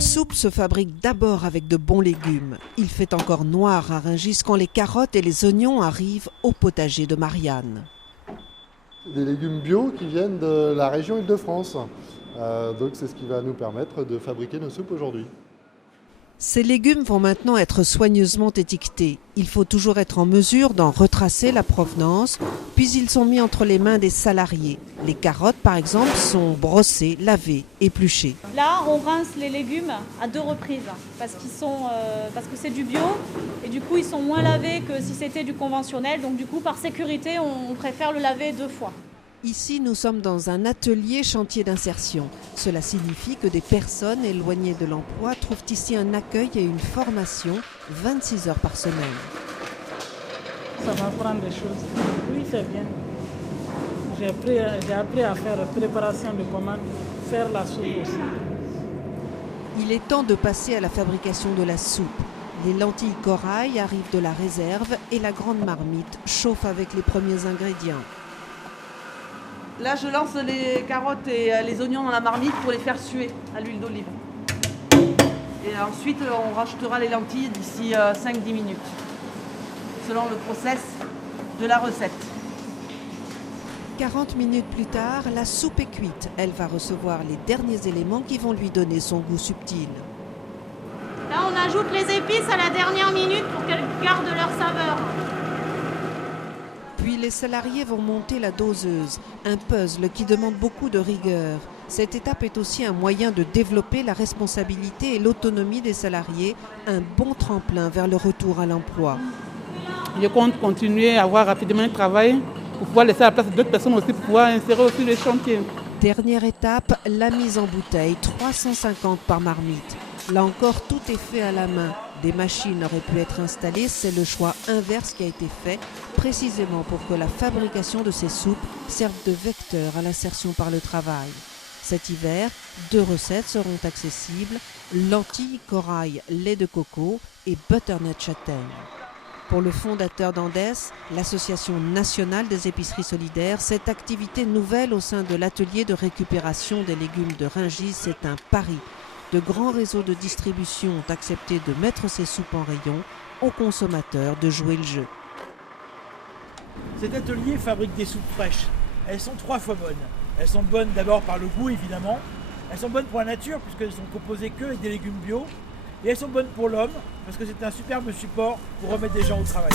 Une soupe se fabrique d'abord avec de bons légumes. Il fait encore noir à Rungis quand les carottes et les oignons arrivent au potager de Marianne. Des légumes bio qui viennent de la région Île-de-France. Donc c'est ce qui va nous permettre de fabriquer nos soupes aujourd'hui. Ces légumes vont maintenant être soigneusement étiquetés. Il faut toujours être en mesure d'en retracer la provenance, puis ils sont mis entre les mains des salariés. Les carottes, par exemple, sont brossées, lavées, épluchées. Là, on rince les légumes à 2 reprises parce que c'est du bio et du coup, ils sont moins lavés que si c'était du conventionnel. Donc du coup, par sécurité, on préfère le laver 2 fois. Ici, nous sommes dans un atelier chantier d'insertion. Cela signifie que des personnes éloignées de l'emploi trouvent ici un accueil et une formation 26 heures par semaine. Ça m'apprend des choses. Oui, c'est bien. J'ai appris à faire préparation de commandes, faire la soupe aussi. Il est temps de passer à la fabrication de la soupe. Les lentilles corail arrivent de la réserve et la grande marmite chauffe avec les premiers ingrédients. Là, je lance les carottes et les oignons dans la marmite pour les faire suer à l'huile d'olive. Et ensuite, on rajoutera les lentilles d'ici 5-10 minutes, selon le process de la recette. 40 minutes plus tard, la soupe est cuite. Elle va recevoir les derniers éléments qui vont lui donner son goût subtil. Là, on ajoute les épices à la dernière minute pour qu'elles gardent leur saveur. Puis les salariés vont monter la doseuse, un puzzle qui demande beaucoup de rigueur. Cette étape est aussi un moyen de développer la responsabilité et l'autonomie des salariés, un bon tremplin vers le retour à l'emploi. Je compte continuer à avoir rapidement un travail pour pouvoir laisser la place à d'autres personnes aussi, pour pouvoir insérer aussi les chantiers. Dernière étape, la mise en bouteille, 350 par marmite. Là encore, tout est fait à la main. Des machines auraient pu être installées, c'est le choix inverse qui a été fait, précisément pour que la fabrication de ces soupes serve de vecteur à l'insertion par le travail. Cet hiver, 2 recettes seront accessibles, lentilles corail, lait de coco et butternut châtaigne. Pour le fondateur d'Andes, l'Association nationale des épiceries solidaires, cette activité nouvelle au sein de l'atelier de récupération des légumes de Rungis, c'est un pari. De grands réseaux de distribution ont accepté de mettre ces soupes en rayon, aux consommateurs de jouer le jeu. Cet atelier fabrique des soupes fraîches. Elles sont 3 fois bonnes. Elles sont bonnes d'abord par le goût évidemment. Elles sont bonnes pour la nature puisqu'elles sont composées que avec des légumes bio. Et elles sont bonnes pour l'homme parce que c'est un superbe support pour remettre des gens au travail.